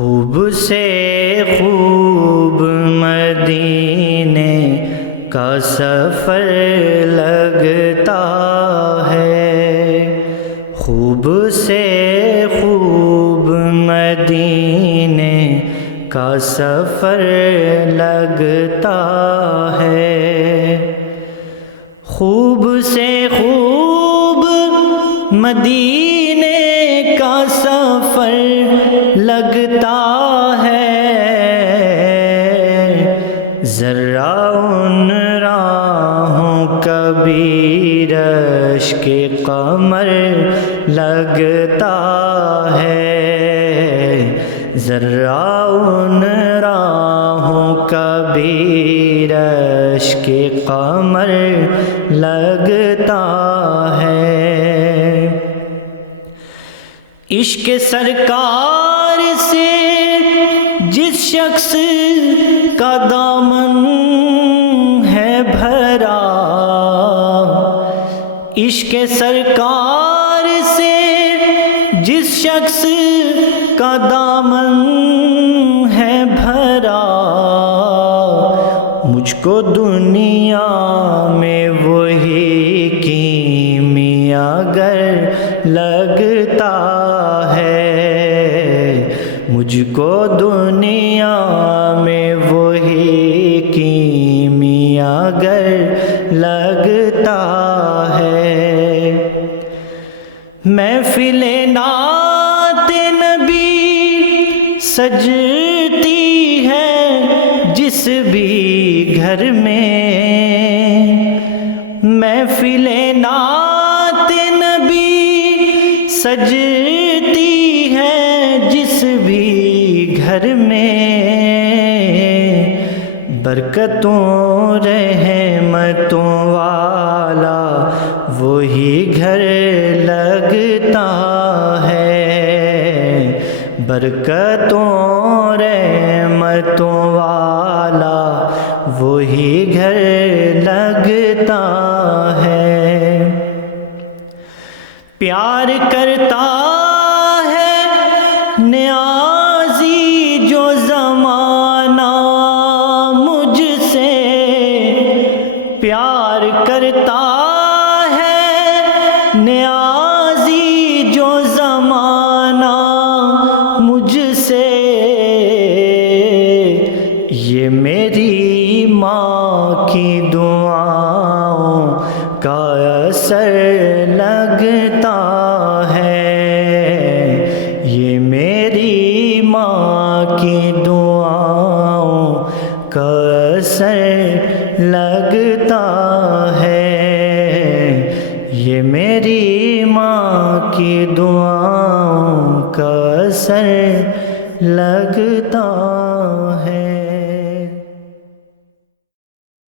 خوب سے خوب مدینے کا سفر لگتا ہے، خوب سے خوب مدینے کا سفر لگتا ہے، خوب سے خوب مدینے کا سفر لگتا ہے، ذرا ان راہوں کبھی رشک قمر لگتا ہے، ذرا ان راہوں کبھی رشک قمر لگتا ہے۔ عشق سرکار سے جس شخص کا دامن ہے بھرا، عشق سرکار سے جس شخص کا دامن ہے بھرا، مجھ کو دنیا میں وہی کیمیاں گر لگتا ہے، مجھ کو دنیا میں وہی کیمیاں گر لگتا ہے۔ محفل نعت نبی سجتی ہے جس بھی گھر میں، محفل نعت نبی سجتی ہے جس بھی گھر میں، برکتوں رحمتوں والا وہی گھر لگتا ہے، برکتوں رحمتوں والا وہی گھر لگتا ہے۔ پیار کرتا ہے نیازی جو زمانہ مجھ سے، پیار کرتا ہے نیازی جو زمانہ مجھ سے، یہ میری ماں کی دعاؤں کا اثر لگتا ہے، یہ میری ماں کی دعاؤں کا اثر لگتا ہے، یہ میری ماں کی دعاؤں کا اثر لگتا ہے۔